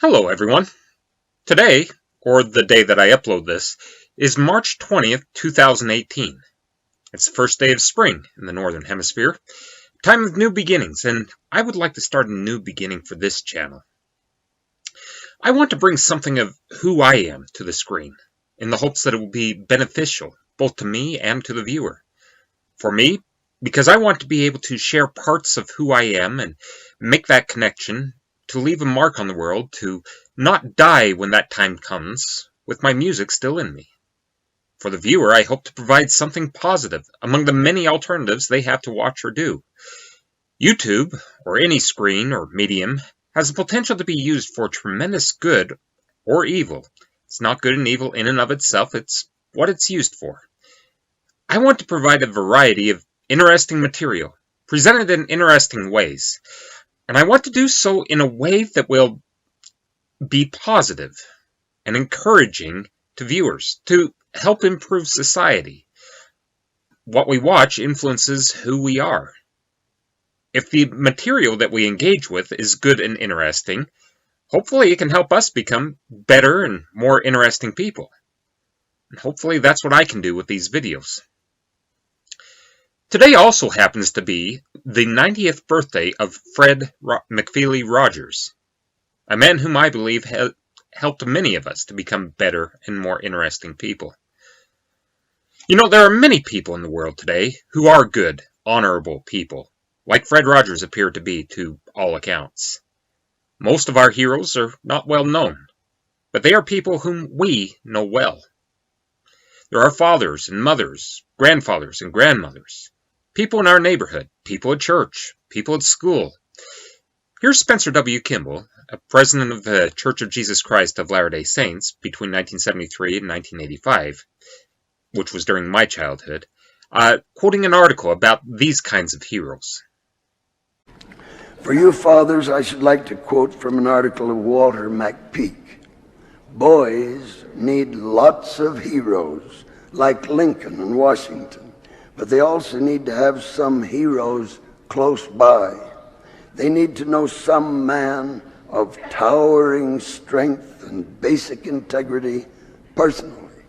Hello everyone. Today, or the day that I upload this, is March 20th, 2018. It's the first day of spring in the Northern Hemisphere, time of new beginnings, and I would like to start a new beginning for this channel. I want to bring something of who I am to the screen, in the hopes that it will be beneficial, both to me and to the viewer. For me, because I want to be able to share parts of who I am and make that connection, to leave a mark on the world, to not die when that time comes, with my music still in me. For the viewer, I hope to provide something positive among the many alternatives they have to watch or do. YouTube, or any screen or medium, has the potential to be used for tremendous good or evil. It's not good and evil in and of itself, it's what it's used for. I want to provide a variety of interesting material, presented in interesting ways. And I want to do so in a way that will be positive and encouraging to viewers, to help improve society. What we watch influences who we are. If the material that we engage with is good and interesting, hopefully it can help us become better and more interesting people. And hopefully that's what I can do with these videos. Today also happens to be the 90th birthday of Fred McFeely Rogers, a man whom I believe helped many of us to become better and more interesting people. You know, there are many people in the world today who are good, honorable people, like Fred Rogers appeared to be to all accounts. Most of our heroes are not well known, but they are people whom we know well. There are fathers and mothers, grandfathers and grandmothers, people in our neighborhood, people at church, people at school. Here's Spencer W. Kimball, a president of the Church of Jesus Christ of Latter-day Saints between 1973 and 1985, which was during my childhood, quoting an article about these kinds of heroes. For you fathers, I should like to quote from an article of Walter McPeak. Boys need lots of heroes like Lincoln and Washington. But they also need to have some heroes close by. They need to know some man of towering strength and basic integrity personally.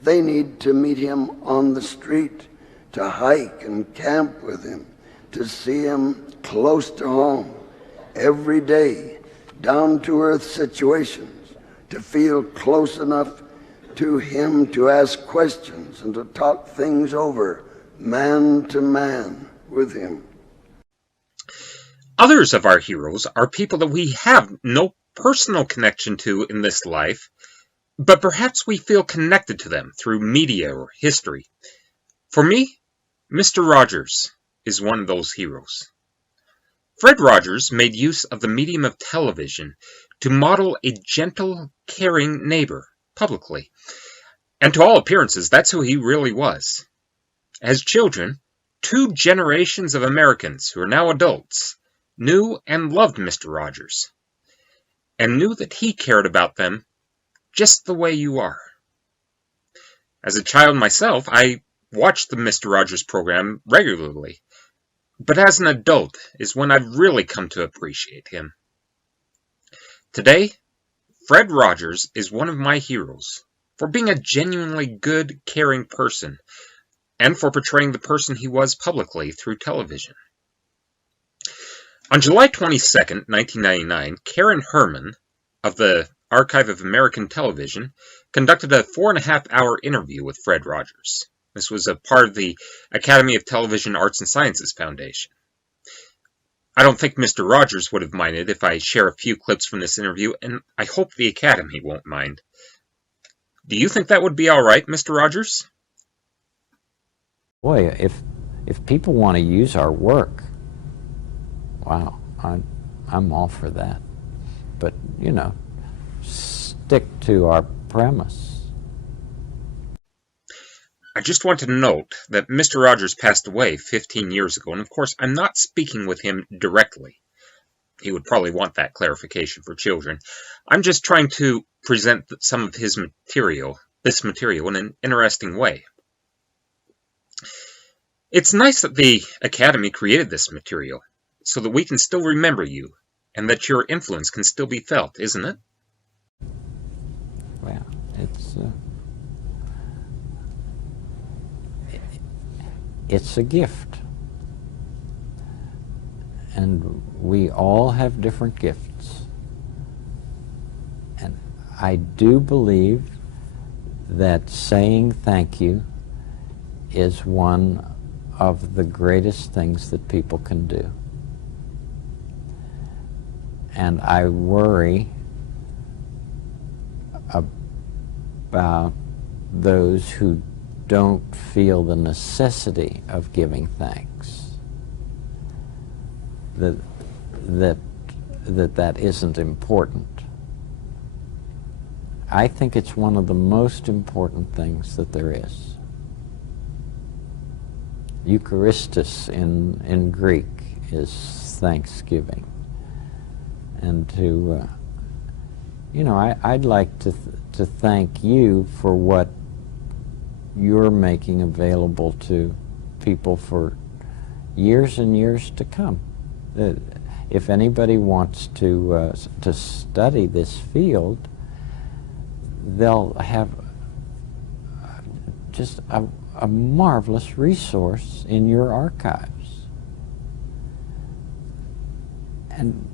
They need to meet him on the street, to hike and camp with him, to see him close to home every day, down-to-earth situations, to feel close enough to him to ask questions and to talk things over man to man with him. Others of our heroes are people that we have no personal connection to in this life, but perhaps we feel connected to them through media or history. For me, Mr. Rogers is one of those heroes. Fred Rogers made use of the medium of television to model a gentle, caring neighbor publicly. And to all appearances, that's who he really was. As children, 2 generations of Americans who are now adults knew and loved Mr. Rogers, and knew that he cared about them just the way you are. As a child myself, I watched the Mr. Rogers program regularly, but as an adult is when I've really come to appreciate him. Today, Fred Rogers is one of my heroes for being a genuinely good, caring person, and for portraying the person he was publicly through television. On July 22, 1999, Karen Herman of the Archive of American Television conducted a 4.5-hour interview with Fred Rogers. This was a part of the Academy of Television Arts and Sciences Foundation. I don't think Mr. Rogers would have minded if I share a few clips from this interview, and I hope the Academy won't mind. Do you think that would be all right, Mr. Rogers? Boy, if people want to use our work, wow, I'm all for that. But, you know, stick to our premise. I just want to note that Mr. Rogers passed away 15 years ago, and of course I'm not speaking with him directly. He would probably want that clarification for children. I'm just trying to present some of his material, this material, in an interesting way. It's nice that the Academy created this material, so that we can still remember you, and that your influence can still be felt, isn't it? It's a gift. And we all have different gifts. And I do believe that saying thank you is one of the greatest things that people can do. And I worry about those who don't feel the necessity of giving thanks. That isn't important. I think it's one of the most important things that there is. Eucharistus in Greek is thanksgiving. And to, I'd like to thank you for what you're making available to people for years and years to come. If anybody wants to study this field, they'll have just a marvelous resource in your archives. And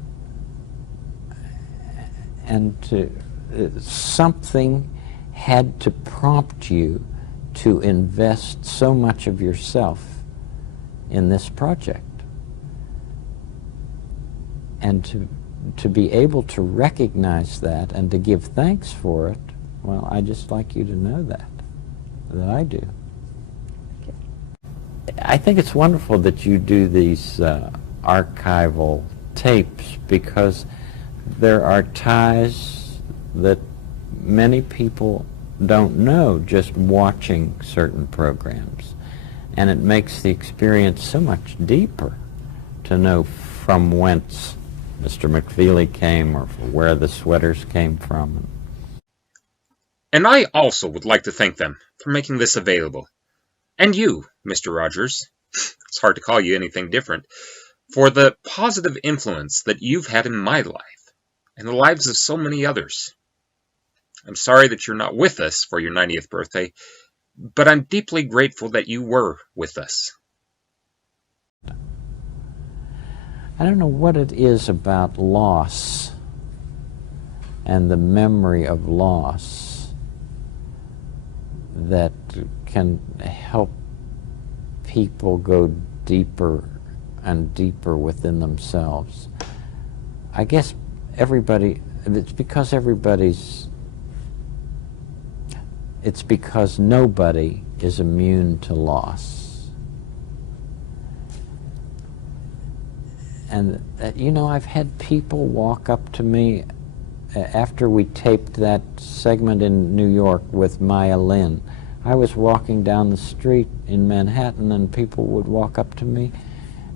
something had to prompt you to invest so much of yourself in this project. And to be able to recognize that and to give thanks for it, well, I'd just like you to know that I do. I think it's wonderful that you do these archival tapes, because there are ties that many people don't know just watching certain programs. And it makes the experience so much deeper to know from whence Mr. McFeely came, or where the sweaters came from. And I also would like to thank them for making this available. And you, Mr. Rogers, it's hard to call you anything different, for the positive influence that you've had in my life and the lives of so many others. I'm sorry that you're not with us for your 90th birthday, but I'm deeply grateful that you were with us. I don't know what it is about loss and the memory of loss that can help people go deeper and deeper within themselves. I guess it's because nobody is immune to loss. And, I've had people walk up to me after we taped that segment in New York with Maya Lin. I was walking down the street in Manhattan, and people would walk up to me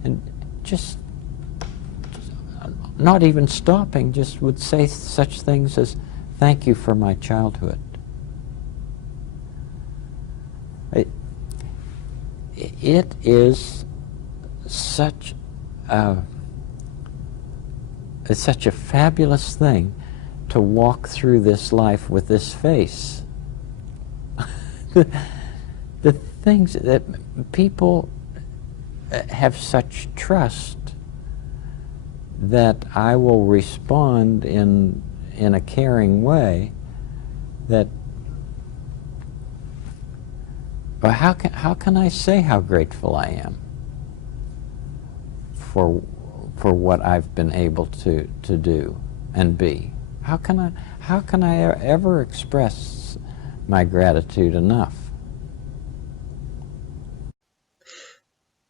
and just not even stopping, just would say such things as, "Thank you for my childhood." It is such a fabulous thing to walk through this life with this face. The things that people have such trust that I will respond in a caring way, that, but how can I say how grateful I am for what I've been able to do and be? How can I ever express my gratitude enough?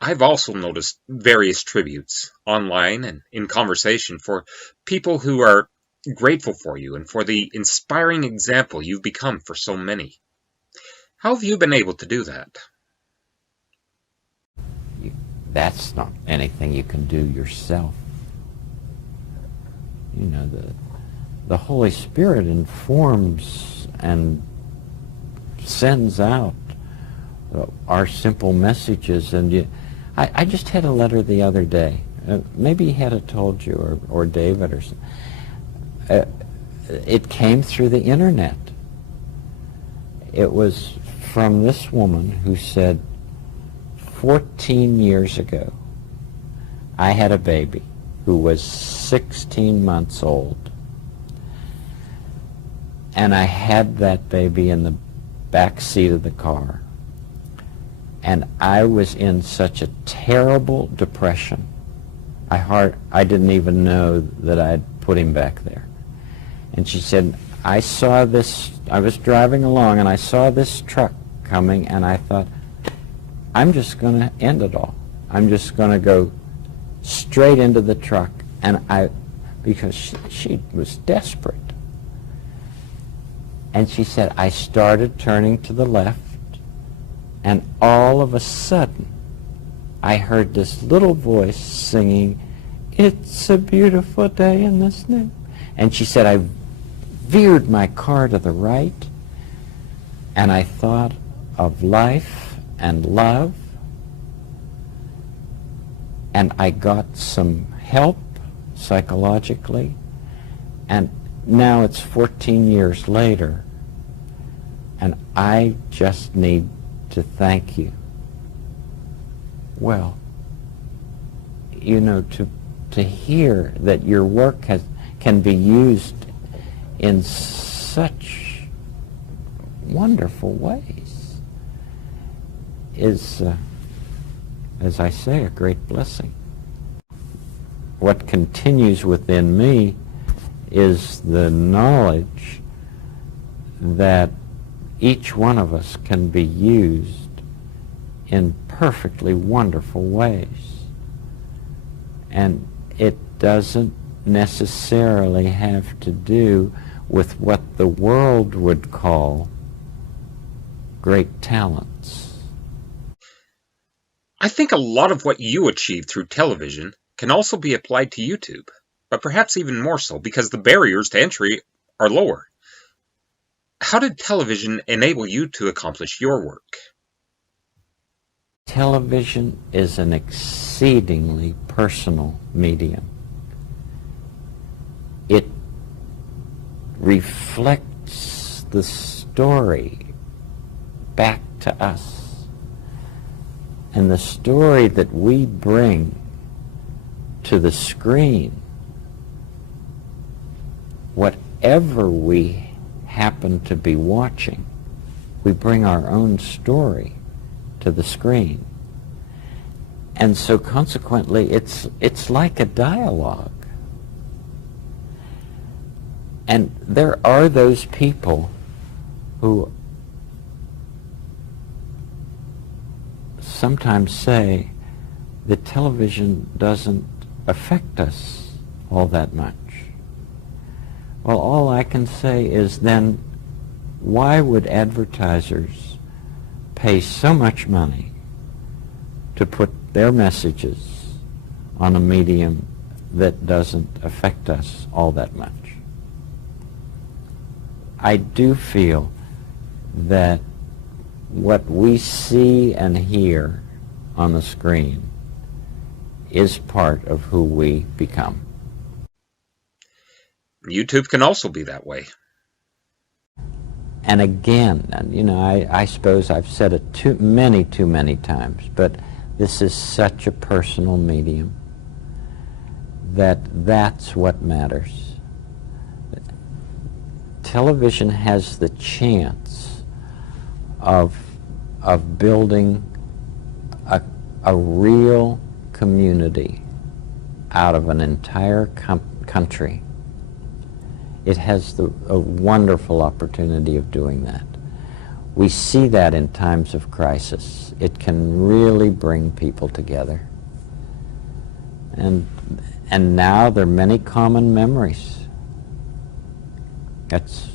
I've also noticed various tributes online and in conversation for people who are grateful for you and for the inspiring example you've become for so many. How have you been able to do that? That's not anything you can do yourself. The Holy Spirit informs and sends out our simple messages. And I just had a letter the other day. Maybe he had it told you, or David, or something. It came through the internet. It was from this woman who said, 14 years ago, I had a baby who was 16 months old. And I had that baby in the back seat of the car. And I was in such a terrible depression. I didn't even know that I'd put him back there. And she said, I was driving along and I saw this truck coming and I thought, I'm just going to end it all. I'm just going to go straight into the truck. Because she was desperate. And she said, I started turning to the left, and all of a sudden, I heard this little voice singing, it's a beautiful day in this new. And she said, I veered my car to the right, and I thought of life and love, and I got some help psychologically, and now it's 14 years later, and I just need to thank you. Well, you know, to hear that your work can be used in such wonderful ways is, as I say, a great blessing. What continues within me is the knowledge that each one of us can be used in perfectly wonderful ways. And it doesn't necessarily have to do with what the world would call great talents. I think a lot of what you achieve through television can also be applied to YouTube, but perhaps even more so because the barriers to entry are lower. How did television enable you to accomplish your work? Television is an exceedingly personal medium. It reflects the story back to us. And the story that we bring to the screen, whatever we happen to be watching, we bring our own story to the screen. And so consequently, it's like a dialogue. And there are those people who sometimes say that television doesn't affect us all that much. Well, all I can say is then, why would advertisers pay so much money to put their messages on a medium that doesn't affect us all that much? I do feel that what we see and hear on the screen is part of who we become. YouTube can also be that way. And again, you know, I suppose I've said it too many times, but this is such a personal medium that's what matters. Television has the chance of building a real community out of an entire country. It has a wonderful opportunity of doing that. We see that in times of crisis. It can really bring people together. And now there are many common memories. That's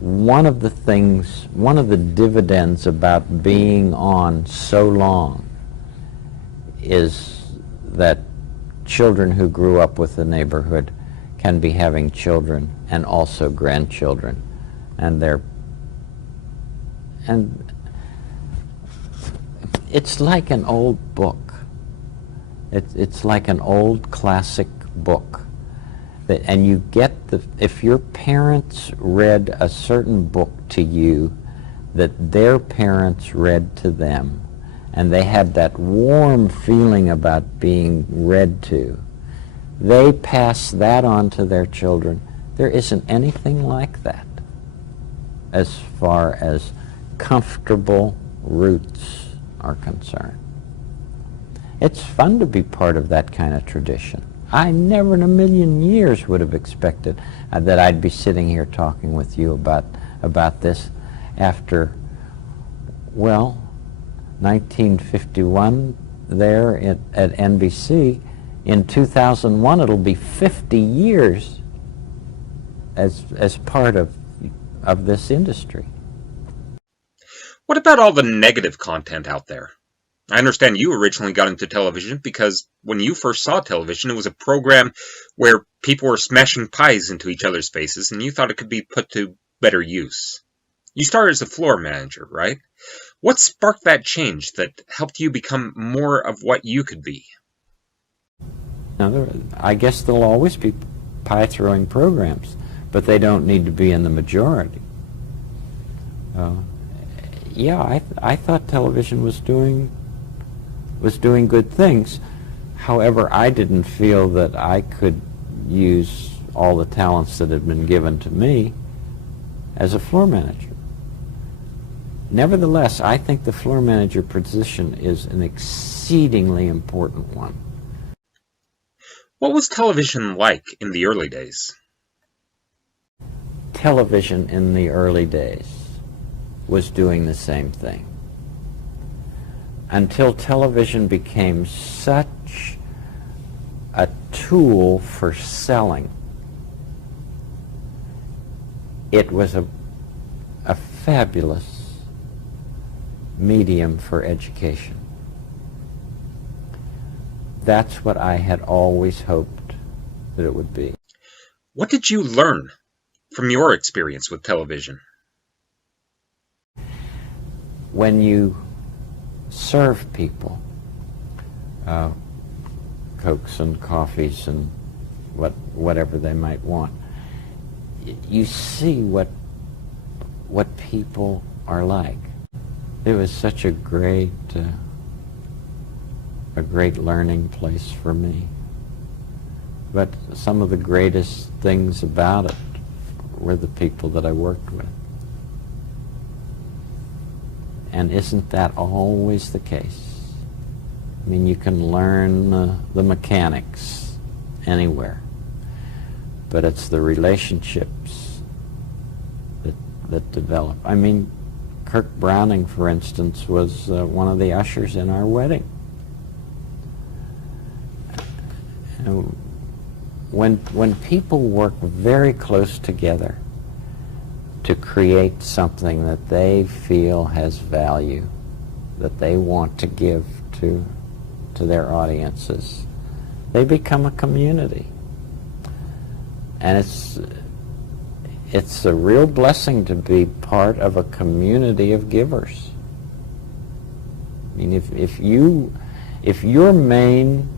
one of the things, one of the dividends about being on so long is that children who grew up with the neighborhood can be having children and also grandchildren, and it's like an old book. It's like an old classic book And you get if your parents read a certain book to you that their parents read to them, and they had that warm feeling about being read to, they pass that on to their children. There isn't anything like that as far as comfortable roots are concerned. It's fun to be part of that kind of tradition. I never in a million years would have expected that I'd be sitting here talking with you about this after, well, 1951 there at NBC. In 2001, it'll be 50 years as part of this industry. What about all the negative content out there? I understand you originally got into television because when you first saw television, it was a program where people were smashing pies into each other's faces, and you thought it could be put to better use. You started as a floor manager, right? What sparked that change that helped you become more of what you could be? Now, I guess there'll always be pie-throwing programs, but they don't need to be in the majority. Yeah, I thought television was doing good things. However, I didn't feel that I could use all the talents that had been given to me as a floor manager. Nevertheless, I think the floor manager position is an exceedingly important one. What was television like in the early days? Television in the early days was doing the same thing. Until television became such a tool for selling, it was a fabulous medium for education. That's what I had always hoped that it would be. What did you learn from your experience with television? When you serve people Cokes and coffees and whatever they might want, you see what people are like. It was such a great learning place for me. But some of the greatest things about it were the people that I worked with. And isn't that always the case? I mean, you can learn the mechanics anywhere, but it's the relationships that develop. I mean, Kirk Browning, for instance, was one of the ushers in our wedding. And when people work very close together to create something that they feel has value, that they want to give to their audiences, they become a community. And it's a real blessing to be part of a community of givers. I mean, if your main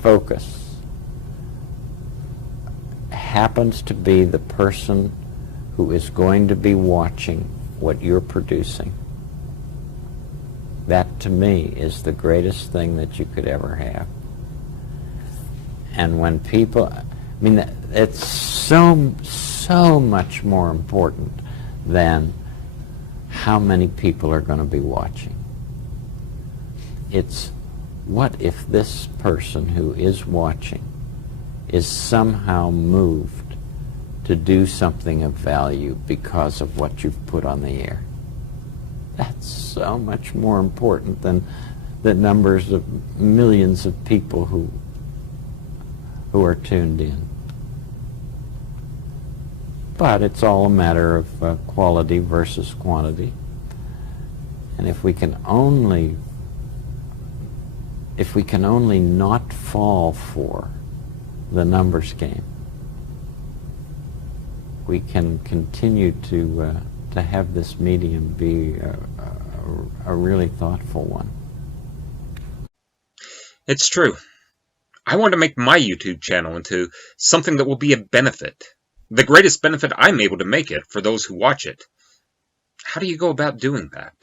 focus happens to be the person who is going to be watching what you're producing, that to me is the greatest thing that you could ever have. And when people, I mean, it's so much more important than how many people are going to be watching. It's what if this person who is watching is somehow moved to do something of value because of what you've put on the air. That's so much more important than the numbers of millions of people who are tuned in. But it's all a matter of quality versus quantity. And if we can only not fall for the numbers game, we can continue to have this medium be a really thoughtful one. It's true. I want to make my YouTube channel into something that will be a benefit. The greatest benefit I'm able to make it for those who watch it. How do you go about doing that?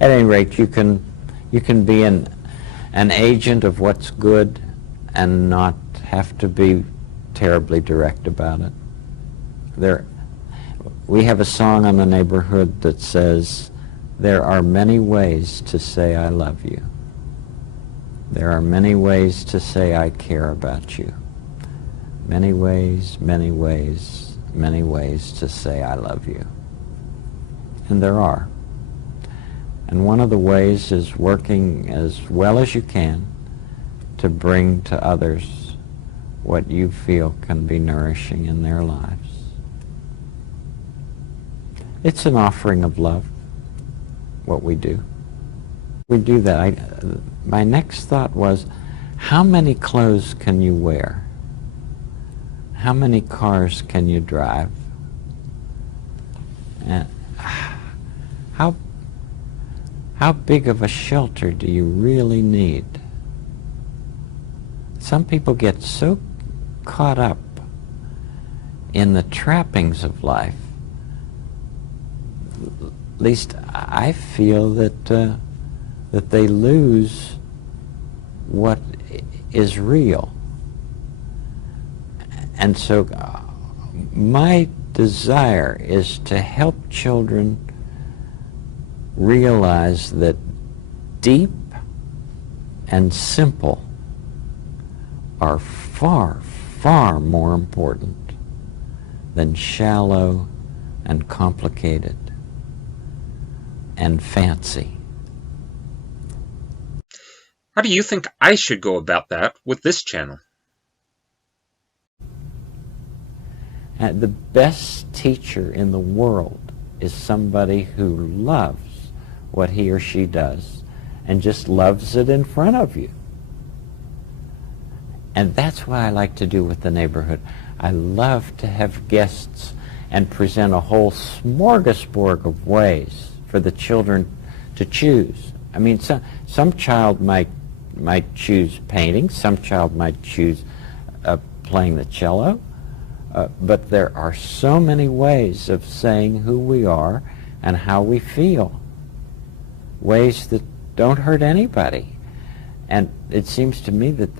At any rate, you can be an agent of what's good and not have to be terribly direct about it. We have a song on the neighborhood that says, "There are many ways to say I love you. There are many ways to say I care about you. Many ways, many ways, many ways to say I love you." And there are. And one of the ways is working as well as you can to bring to others what you feel can be nourishing in their lives. It's an offering of love, what we do. We do that. My next thought was, how many clothes can you wear? How many cars can you drive? And how big of a shelter do you really need? Some people get so caught up in the trappings of life. At least I feel that they lose what is real. And so my desire is to help children realize that deep and simple are far, far more important than shallow and complicated and fancy. How do you think I should go about that with this channel? The best teacher in the world is somebody who loves what he or she does and just loves it in front of you. And that's what I like to do with the neighborhood. I love to have guests and present a whole smorgasbord of ways for the children to choose. I mean, some child might choose painting, some child might choose playing the cello, but there are so many ways of saying who we are and how we feel. Ways that don't hurt anybody. And it seems to me that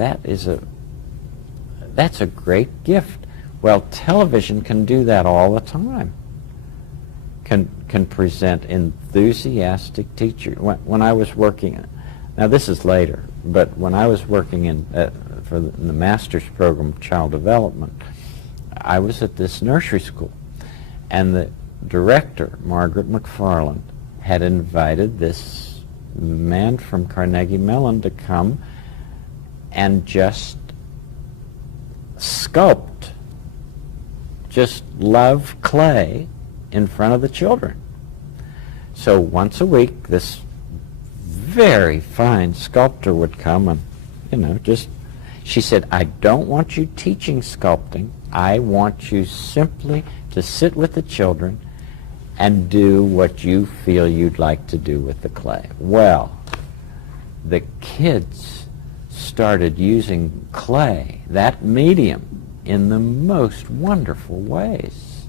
that's a great gift. Well, television can do that all the time. Can present enthusiastic teachers. When I was working, now this is later, but when I was working in the master's program of child development, I was at this nursery school, and the director, Margaret McFarland, had invited this man from Carnegie Mellon to come and just sculpt, just love clay in front of the children. So once a week, this very fine sculptor would come and, she said, "I don't want you teaching sculpting. I want you simply to sit with the children and do what you feel you'd like to do with the clay." Well, the kids started using clay, that medium, in the most wonderful ways.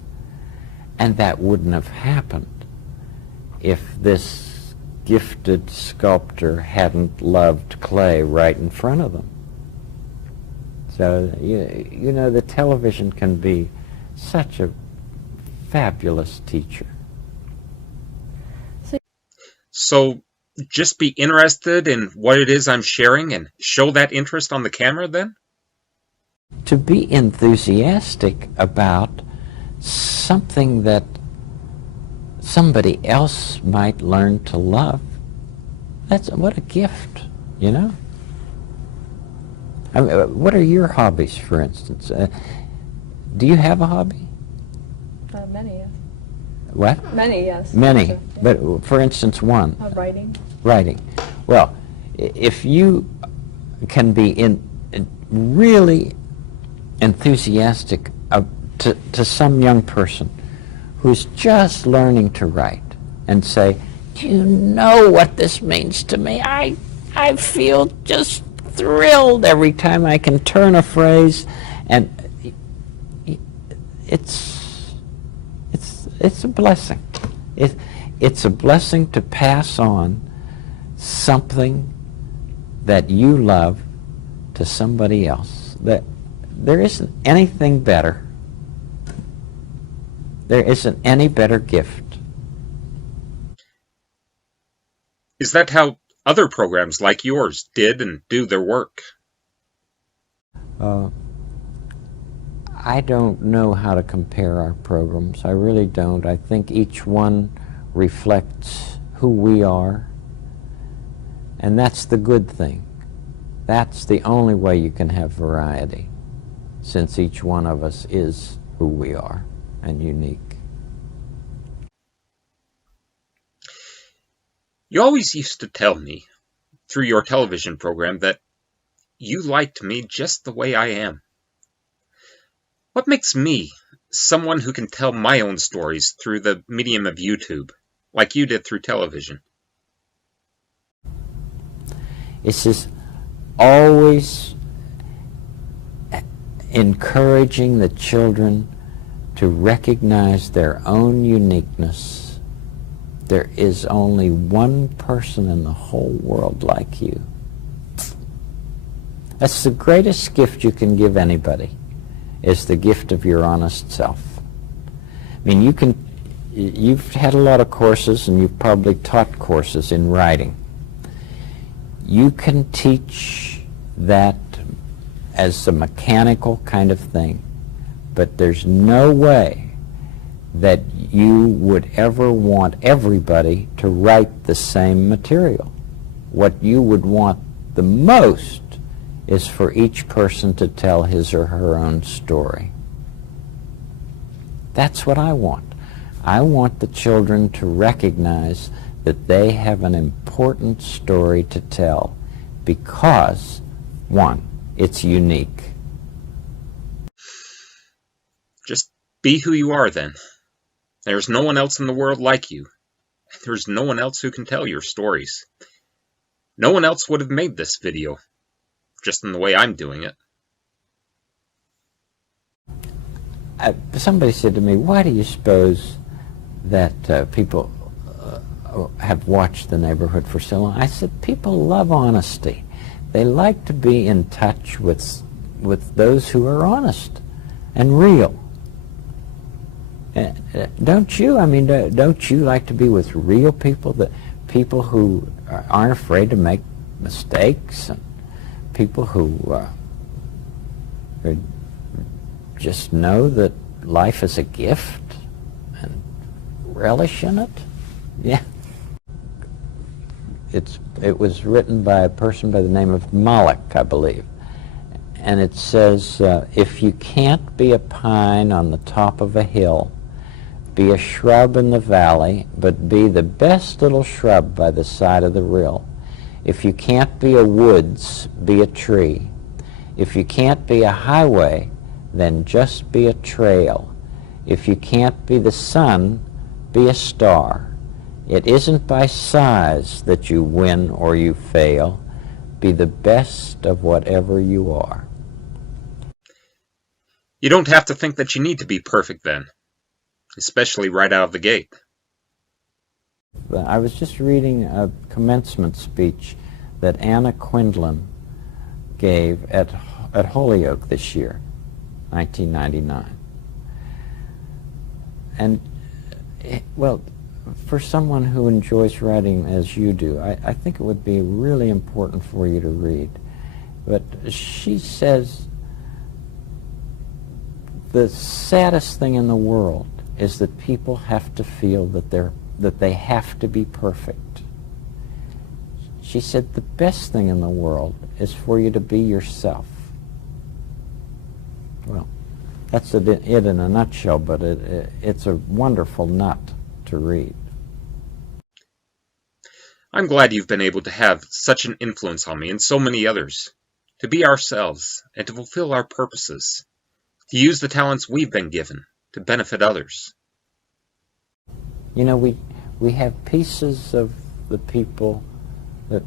And that wouldn't have happened if this gifted sculptor hadn't loved clay right in front of them. So, the television can be such a fabulous teacher. So just be interested in what it is I'm sharing and show that interest on the camera then? To be enthusiastic about something that somebody else might learn to love, what a gift, I mean, what are your hobbies, for instance? Do you have a hobby? Many, yes. What? Many, yes. Many. Sure. But for instance, one. Writing. Writing. Well, if you can be really enthusiastic to some young person who's just learning to write and say, "Do you know what this means to me? I feel just thrilled every time I can turn a phrase, and it's a blessing. It's a blessing to pass on something that you love to somebody else. That there isn't anything better. There isn't any better gift. Is that how other programs like yours did and do their work? I don't know how to compare our programs. I really don't. I think each one reflects who we are, and that's the good thing. That's the only way you can have variety, since each one of us is who we are and unique. You always used to tell me, through your television program, that you liked me just the way I am. What makes me someone who can tell my own stories through the medium of YouTube, like you did through television? It's just always encouraging the children to recognize their own uniqueness. There is only one person in the whole world like you. That's the greatest gift you can give anybody, is the gift of your honest self. I mean, you've had a lot of courses, and you've probably taught courses in writing. You can teach that as a mechanical kind of thing, but there's no way that you would ever want everybody to write the same material. What you would want the most is for each person to tell his or her own story. That's what I want. I want the children to recognize that they have an important story to tell because, one, it's unique. Just be who you are, then. There's no one else in the world like you. There's no one else who can tell your stories. No one else would have made this video, just in the way I'm doing it. Somebody said to me, why do you suppose that people have watched The Neighborhood for so long? I said, people love honesty. They like to be in touch with those who are honest and real. Don't you? I mean, don't you like to be with real people, that people who aren't afraid to make mistakes, and people who just know that life is a gift and relish in it? Yeah. It was written by a person by the name of Moloch, I believe. And it says, if you can't be a pine on the top of a hill, be a shrub in the valley, but be the best little shrub by the side of the rill. If you can't be a woods, be a tree. If you can't be a highway, then just be a trail. If you can't be the sun, be a star. It isn't by size that you win or you fail. Be the best of whatever you are. You don't have to think that you need to be perfect then, especially right out of the gate. I was just reading a commencement speech that Anna Quindlen gave at Holyoke this year, 1999. And, well, for someone who enjoys writing as you do, I think it would be really important for you to read. But she says the saddest thing in the world is that people have to feel that they have to be perfect. She said the best thing in the world is for you to be yourself. Well, that's it in a nutshell, but it's a wonderful nut to read. I'm glad you've been able to have such an influence on me and so many others, to be ourselves and to fulfill our purposes, to use the talents we've been given to benefit others. You know, we have pieces of the people that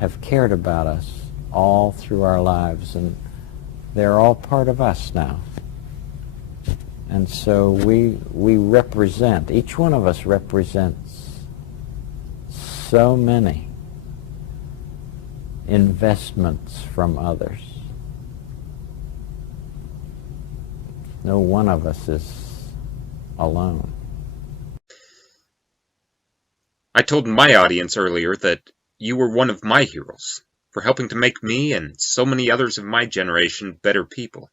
have cared about us all through our lives, and they're all part of us now. And so we represent, each one of us represents so many investments from others. No one of us is alone. I told my audience earlier that you were one of my heroes for helping to make me and so many others of my generation better people.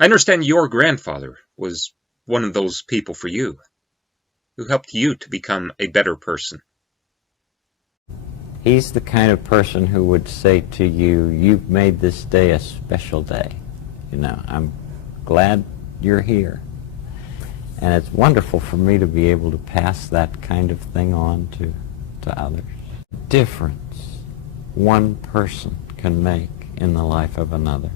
I understand your grandfather was one of those people for you, who helped you to become a better person. He's the kind of person who would say to you, "You've made this day a special day. You know, I'm glad you're here." And it's wonderful for me to be able to pass that kind of thing on to others. Difference one person can make in the life of another.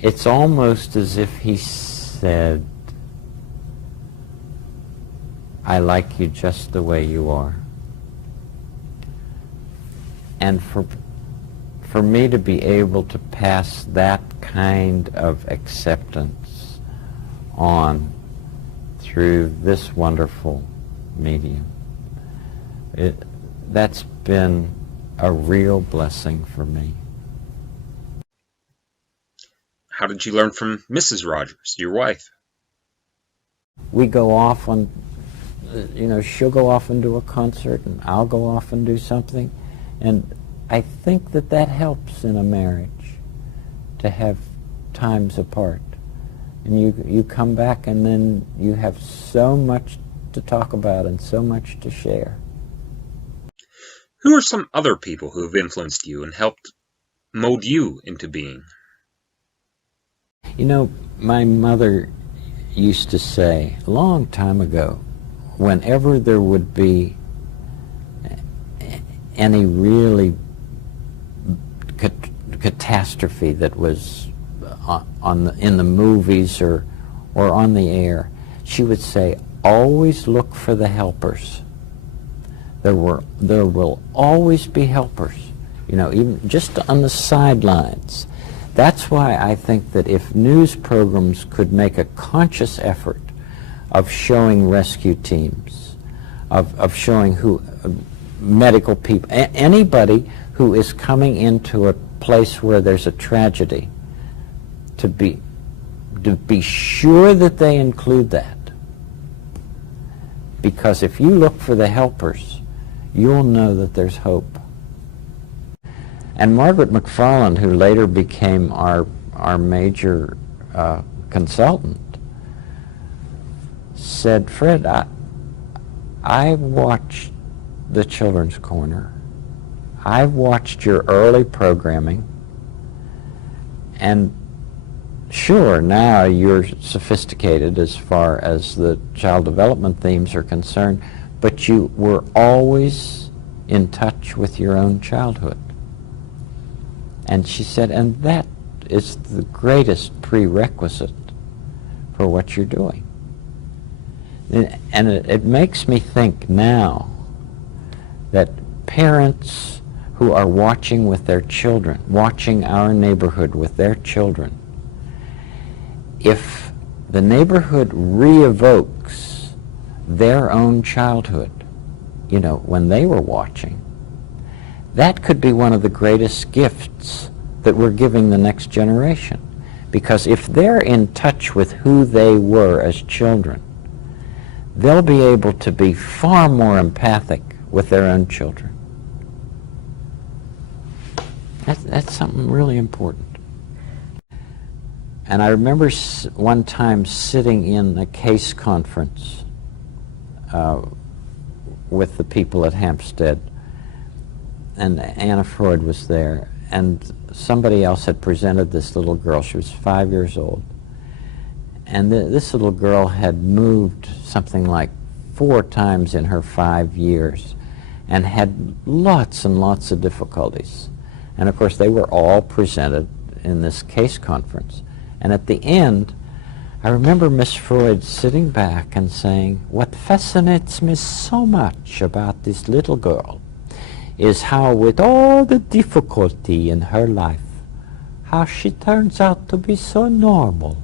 It's almost as if he said, "I like you just the way you are." And for me to be able to pass that kind of acceptance on through this wonderful medium, that's been a real blessing for me. How did you learn from Mrs. Rogers, your wife? We go off on, she'll go off and do a concert, and I'll go off and do something. And I think that helps in a marriage, to have times apart. And you come back, and then you have so much to talk about and so much to share. Who are some other people who have influenced you and helped mold you into being? You know, my mother used to say a long time ago, whenever there would be any really catastrophe that was in the movies or on the air, she would say, always look for the helpers. There will always be helpers, even just on the sidelines. That's why I think that if news programs could make a conscious effort of showing rescue teams, of showing medical people, anybody who is coming into a place where there's a tragedy, to be sure that they include that. Because if you look for the helpers, you'll know that there's hope. And Margaret McFarland, who later became our major consultant, said, "Fred, I watched the Children's Corner. I've watched your early programming, and sure, now you're sophisticated as far as the child development themes are concerned, but you were always in touch with your own childhood." And she said, and that is the greatest prerequisite for what you're doing. And it makes me think now that parents who are watching with their children, watching our neighborhood with their children, if the neighborhood re-evokes their own childhood, when they were watching, that could be one of the greatest gifts that we're giving the next generation. Because if they're in touch with who they were as children, they'll be able to be far more empathic with their own children. That's something really important. And I remember one time sitting in a case conference with the people at Hampstead, and Anna Freud was there, and somebody else had presented this little girl. She was 5 years old. And this little girl had moved something like 4 times in her 5 years and had lots and lots of difficulties. And of course, they were all presented in this case conference. And at the end, I remember Miss Freud sitting back and saying, "What fascinates me so much about this little girl is how with all the difficulty in her life, how she turns out to be so normal.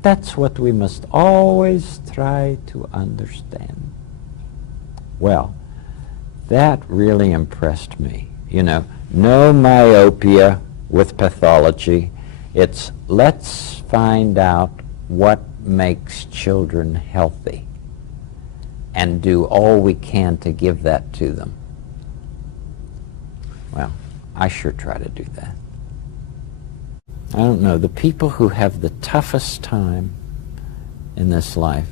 That's what we must always try to understand. Well, that really impressed me. You know, no myopia with pathology. It's let's find out what makes children healthy and do all we can to give that to them. Well, I sure try to do that. I don't know, the people who have the toughest time in this life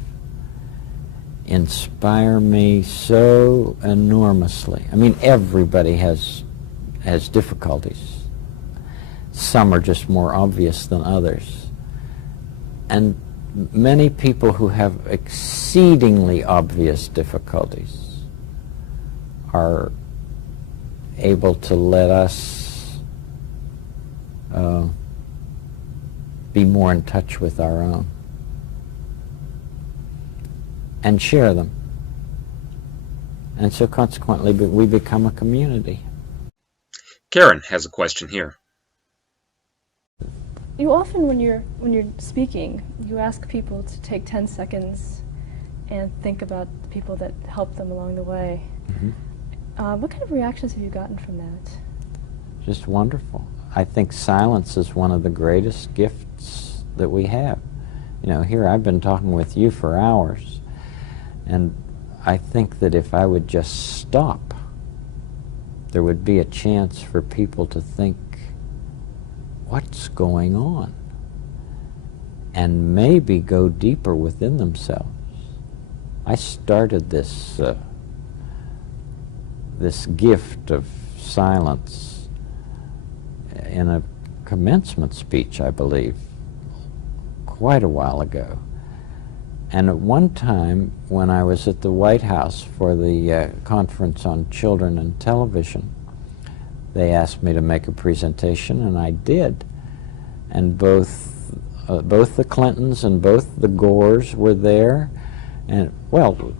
inspire me so enormously. I mean, everybody has difficulties. Some are just more obvious than others. And many people who have exceedingly obvious difficulties are able to let us be more in touch with our own and share them. And so consequently, we become a community. Karen has a question here. You often, when you're speaking, you ask people to take 10 seconds and think about the people that helped them along the way. Mm-hmm. What kind of reactions have you gotten from that? Just wonderful. I think silence is one of the greatest gifts that we have. You know, here I've been talking with you for hours, and I think that if I would just stop, there would be a chance for people to think, what's going on? And maybe go deeper within themselves. I started this this gift of silence in a commencement speech, I believe, quite a while ago. And at one time, when I was at the White House for the Conference on Children and Television, they asked me to make a presentation, and I did. And both the Clintons and both the Gores were there, and, well,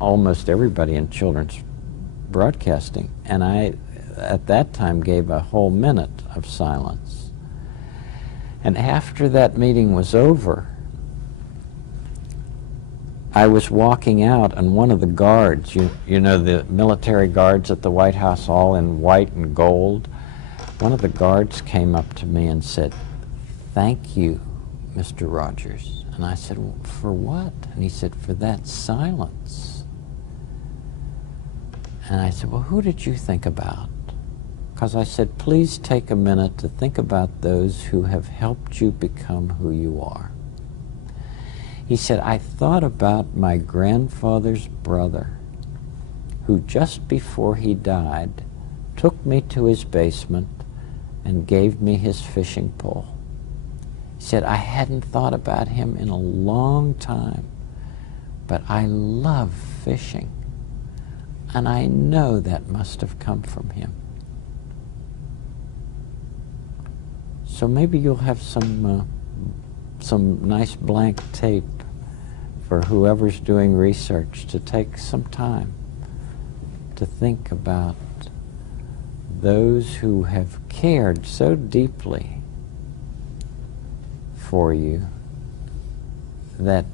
almost everybody in children's broadcasting. And I, at that time, gave a whole minute of silence. And after that meeting was over, I was walking out, and one of the guards, you know the military guards at the White House, all in white and gold, one of the guards came up to me and said, "Thank you, Mr. Rogers." And I said, "Well, for what?" And he said, "For that silence." And I said, "Well, who did you think about?" Because I said, "Please take a minute to think about those who have helped you become who you are." He said, "I thought about my grandfather's brother, who just before he died took me to his basement and gave me his fishing pole." He said, "I hadn't thought about him in a long time, but I love fishing, and I know that must have come from him." So maybe you'll have some nice blank tape for whoever's doing research to take some time to think about those who have cared so deeply for you that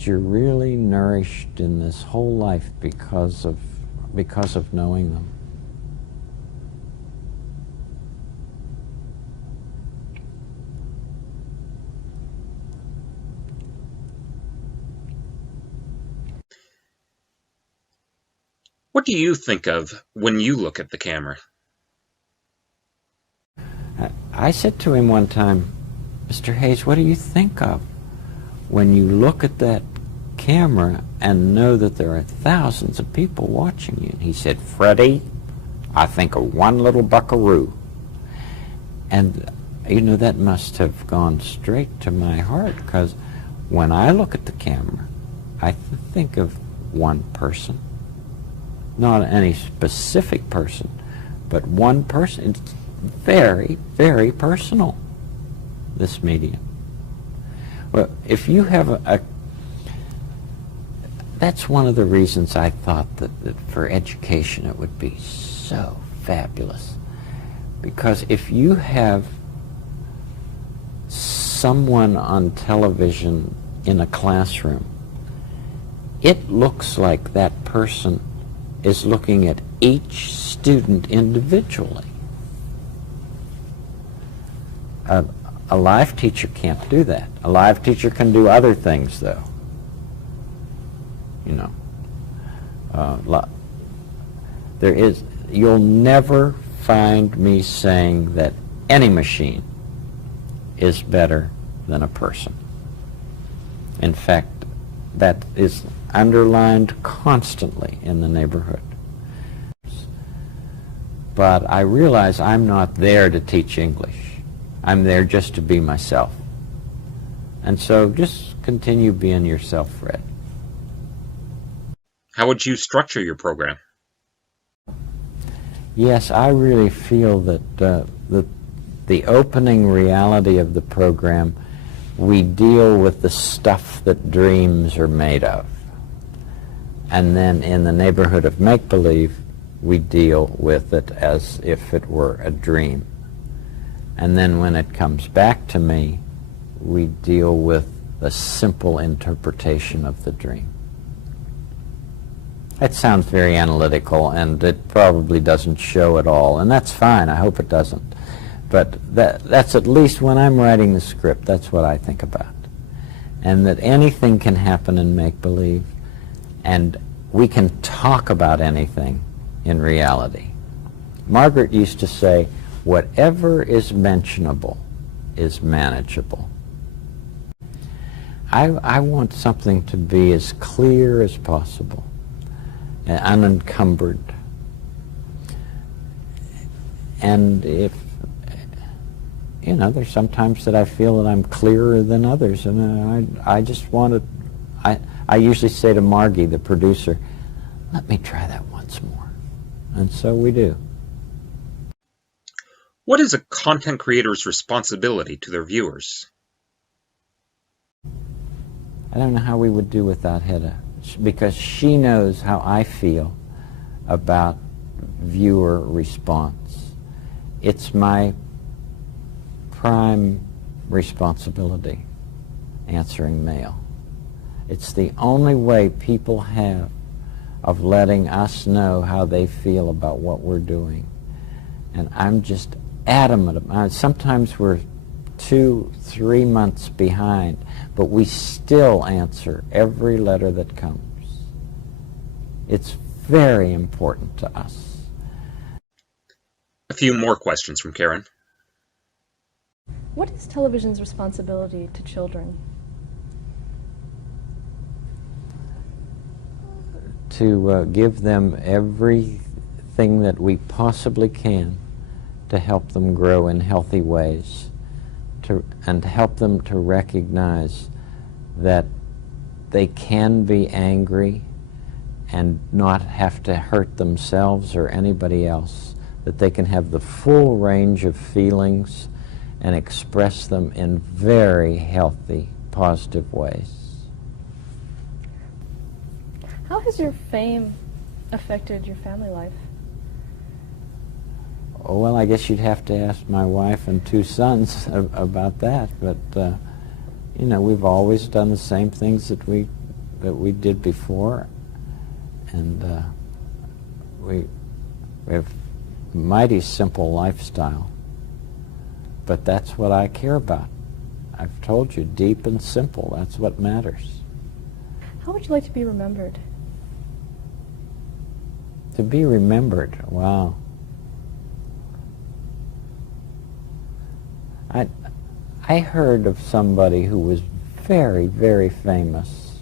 you're really nourished in this whole life because of knowing them. What do you think of when you look at the camera? I said to him one time, "Mr. Hayes, what do you think of when you look at that camera and know that there are thousands of people watching you?" And he said, "Freddie, I think of one little buckaroo." And, you know, that must have gone straight to my heart, because when I look at the camera, I think of one person. Not any specific person, but one person. It's very, very personal, this medium. Well, if you have that's one of the reasons I thought that for education it would be so fabulous. Because if you have someone on television in a classroom, it looks like that person is looking at each student individually. A live teacher can't do that. A live teacher can do other things, though. You know, you'll never find me saying that any machine is better than a person. In fact, that is underlined constantly in the neighborhood. But I realize I'm not there to teach English. I'm there just to be myself. And so just continue being yourself, Fred. How would you structure your program? Yes, I really feel that the opening reality of the program, we deal with the stuff that dreams are made of. And then in the neighborhood of make-believe, we deal with it as if it were a dream. And then when it comes back to me, we deal with a simple interpretation of the dream. That sounds very analytical, and it probably doesn't show at all, and that's fine. I hope it doesn't. But that's at least when I'm writing the script, that's what I think about. And that anything can happen in make-believe, and we can talk about anything in reality. Margaret used to say, whatever is mentionable is manageable. I want something to be as clear as possible and unencumbered. And if, you know, there's sometimes that I feel that I'm clearer than others, and I just want to, I usually say to Margie, the producer, let me try that once more. And so we do. What is a content creator's responsibility to their viewers? I don't know how we would do without Hedda, because she knows how I feel about viewer response. It's my prime responsibility, answering mail. It's the only way people have of letting us know how they feel about what we're doing. And I'm just adamant about it. Sometimes we're 2-3 months behind, but we still answer every letter that comes. It's very important to us. A few more questions from Karen. What is television's responsibility to children? To give them everything that we possibly can to help them grow in healthy ways, and to help them to recognize that they can be angry and not have to hurt themselves or anybody else, that they can have the full range of feelings and express them in very healthy, positive ways. How has your fame affected your family life? Oh, well, I guess you'd have to ask my wife and 2 sons about that. But you know, we've always done the same things that we did before, and we have a mighty simple lifestyle. But that's what I care about. I've told you, deep and simple. That's what matters. How would you like to be remembered? To be remembered, wow. I heard of somebody who was very, very famous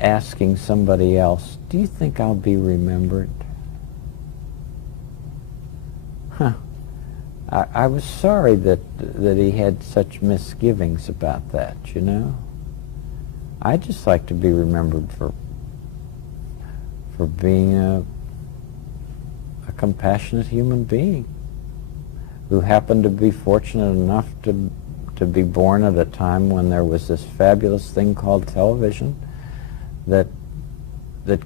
asking somebody else, do you think I'll be remembered? Huh. I was sorry that he had such misgivings about that, you know. I'd just like to be remembered for being a compassionate human being who happened to be fortunate enough to be born at a time when there was this fabulous thing called television that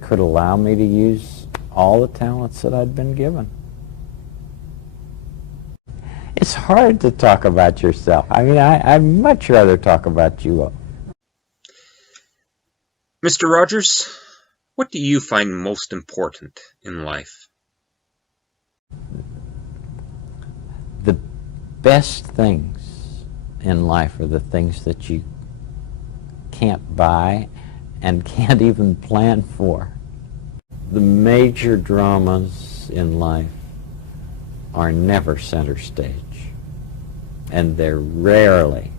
could allow me to use all the talents that I'd been given. It's hard to talk about yourself. I mean, I'd much rather talk about you. Mr. Rogers, what do you find most important in life? The best things in life are the things that you can't buy and can't even plan for. The major dramas in life are never center stage, and they're rarely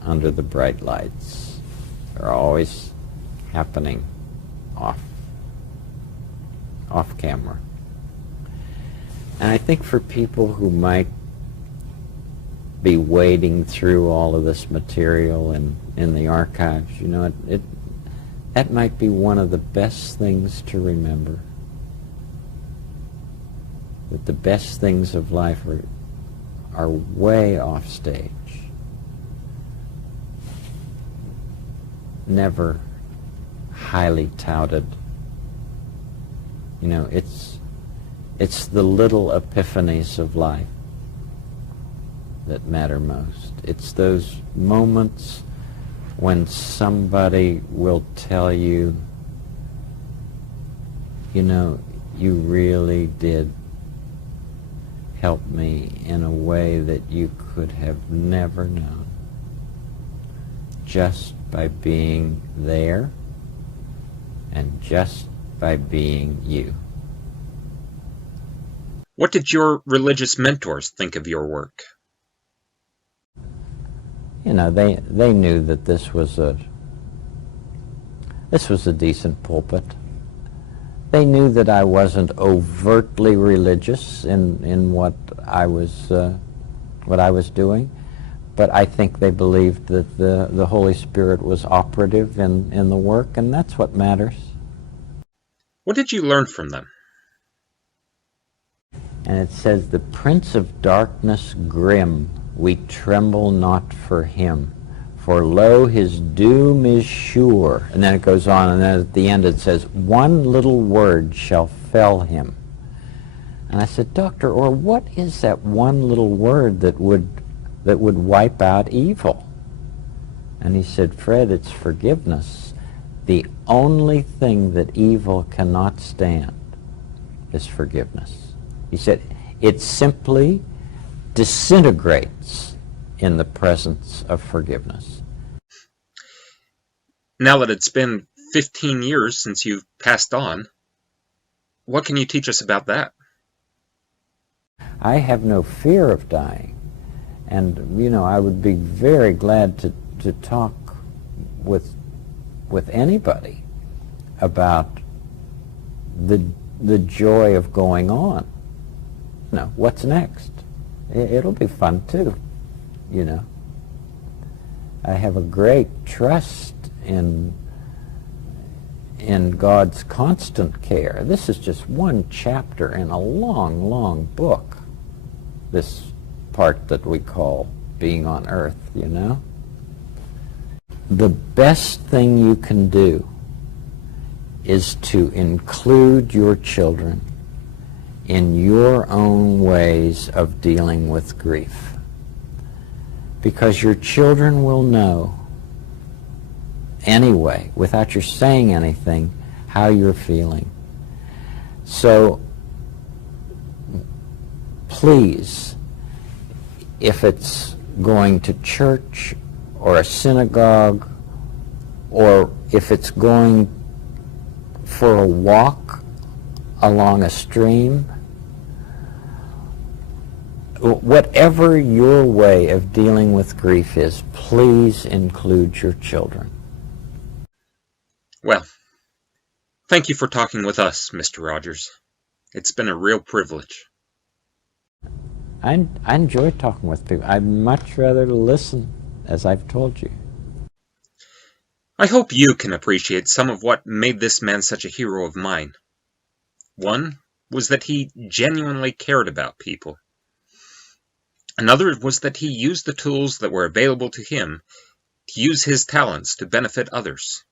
under the bright lights. They're always happening off camera. And I think for people who might be wading through all of this material in the archives, you know, that might be one of the best things to remember. That the best things of life are way off stage. Never highly touted. You know, it's the little epiphanies of life that matter most. It's those moments when somebody will tell you, you know, you really did help me in a way that you could have never known, just by being there and just by being you. What did your religious mentors think of your work? You know, they knew that this was a decent pulpit. They knew that I wasn't overtly religious in what I was doing, but I think they believed that the Holy Spirit was operative in the work, and that's what matters. What did you learn from them? And it says, the Prince of Darkness grim, we tremble not for him. For lo, his doom is sure. And then it goes on, and then at the end it says, one little word shall fell him. And I said, Dr. Orr, what is that one little word that would wipe out evil? And he said, Fred, it's forgiveness. The only thing that evil cannot stand is forgiveness. He said, it simply disintegrates in the presence of forgiveness. Now that it's been 15 years since you've passed on, what can you teach us about that? I have no fear of dying. And, you know, I would be very glad to talk with anybody about the joy of going on. You know, what's next? It'll be fun too, you know. I have a great trust in God's constant care. This is just one chapter in a long, long book, this part that we call being on earth, you know. The best thing you can do is to include your children in your own ways of dealing with grief. Because your children will know anyway, without your saying anything, how you're feeling. So please, if it's going to church or a synagogue, or if it's going for a walk along a stream, whatever your way of dealing with grief is, please include your children. Well, thank you for talking with us, Mr. Rogers. It's been a real privilege. I enjoy talking with people. I'd much rather listen, as I've told you. I hope you can appreciate some of what made this man such a hero of mine. One was that he genuinely cared about people. Another was that he used the tools that were available to him to use his talents to benefit others.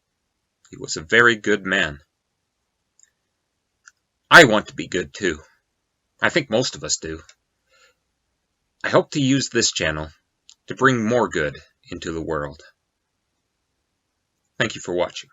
He was a very good man. I want to be good too. I think most of us do. I hope to use this channel to bring more good into the world. Thank you for watching.